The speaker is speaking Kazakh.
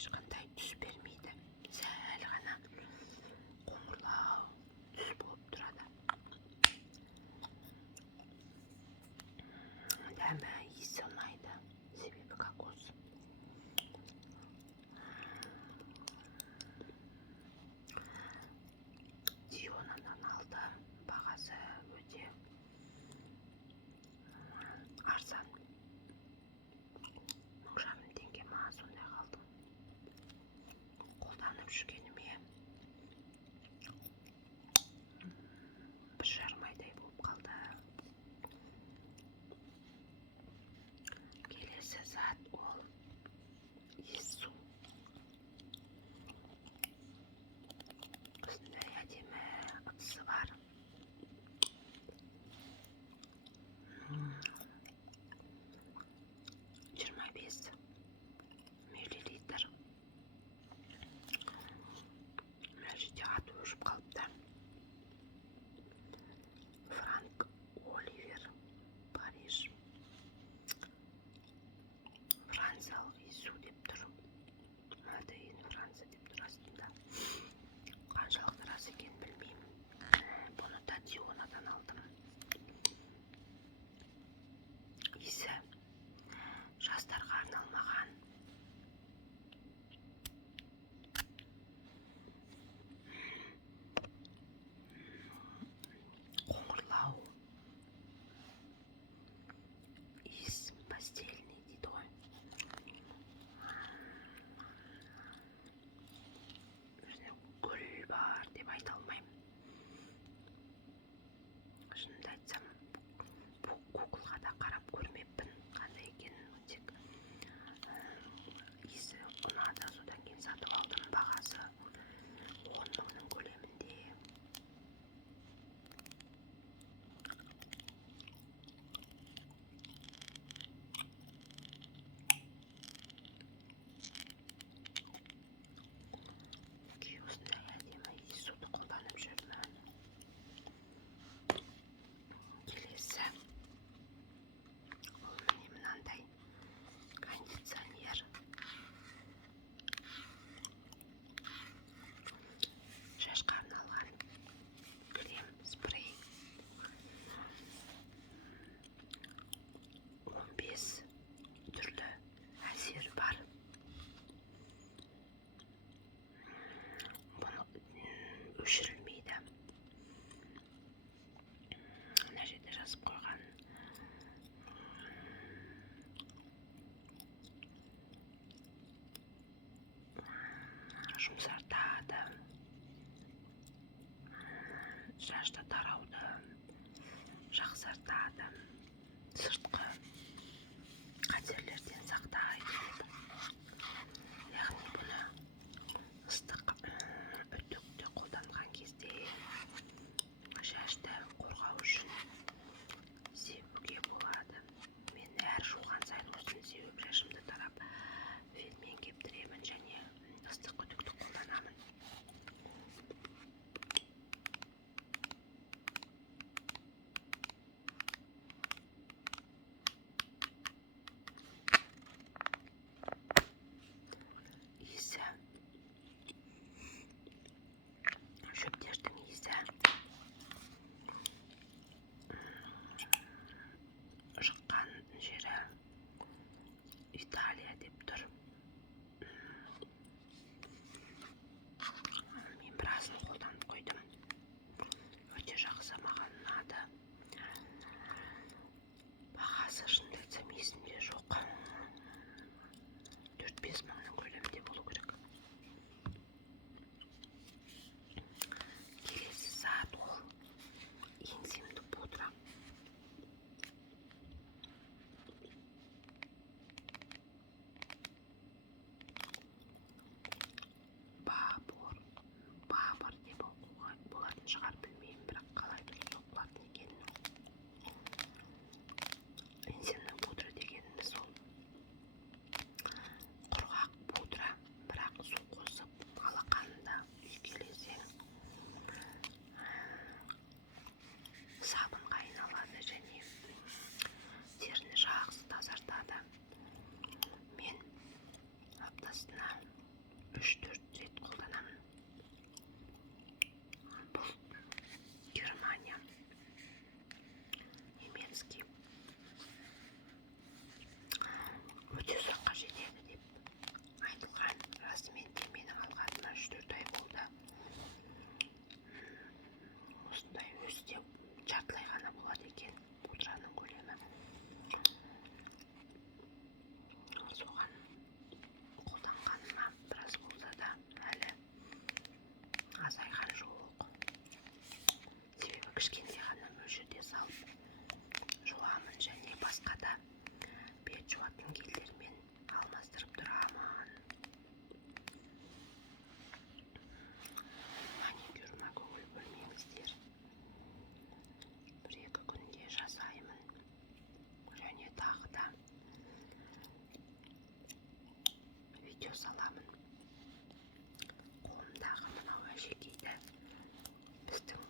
ешқандай түс бермейді. Сәл ғана қоңырлау түс болып тұрады. Дәмі иісі ұнайды. Себебі кокос. Дионадан алдым. Бағасы өте арзан. 1000 теңге ма, сондай қалдым. Қолданып жүргеніме 1,5 айдай болып қалды. Келесі зат ол иіссу. Осындай әдемі ыдысы бар. 25 миллилитр. Мына жерде аты өшіп қалыпты. Франк Оливер, Париж. Франциялық иіссу деп тұр. Мадейін Франция деп тұр астында. Қаншалықты рас екен білмеймін. Бұны да Дионадан алдым. Иісі жастарға арналмаған. Қоңырлау. Иіс постельный дейді ғой. Гүл бар деп айта алмаймын. Шынымды айтсам, Гуглға да қарап көрмеппін қандай екенін. Тек иісі ұнады, содан кейін сатып алдым. Бағасы 10 мыңның көлемінде. Осындай әдемі иіссуды қолданып жүрмін. Келесі ол міне мынандай кондиционер. Шашқа арналған крем спрей. 15 түрлі әсері бар. Бұны өшірілмейді. Мына жерде жазып қойған. Жұмсартады. Шашты тарауды жақсартады. Сыртқы қатерлерден сақтайды. Яғни бұны ыстық үтікті қолданған кезде шашты қорғау үшін себуге болады. Мен әр жуған сайын осыны себіп шашымды тарап фенмен кептіремін және ыстық үтікті қолданамын. Иісі шөптердің иісі. Шыққан жері Италия деп тұр. Мен біразын қолданып қойдым. Өте жақсы, маған ұнады. Бағасы шынымды айтсам есімде жоқ. 4-5 мыңның көлемінде болу керек. Келесі зат ол энзимді пудра. Бабыр деп оқуға болатын шығар, білмеймін, бірақ қалай дұрыс оқылатын екенін. Энзимнің 3-4 рет қолданамын. Бұл Германия, немецкий. Өте ұзаққа жетеді деп айтылған. Расымен де менің алғаныма 3-4 ай болды. Осындай өзі де жартылай ғана болады екен пудраның көлемі. Соған қолданғаныма біраз болса да әлі азайған жоқ. Себебі кішкентай ғана мөлшерде салып жуамын, және басқа да бет жуатын гельдермен алмастырып тұрамын. Маникюрыма көңіл бөлмеңіздер. 1-2 күнде жасаймын. Және тағы да видео саламын. Қолымдағы мынау әшекейді біздің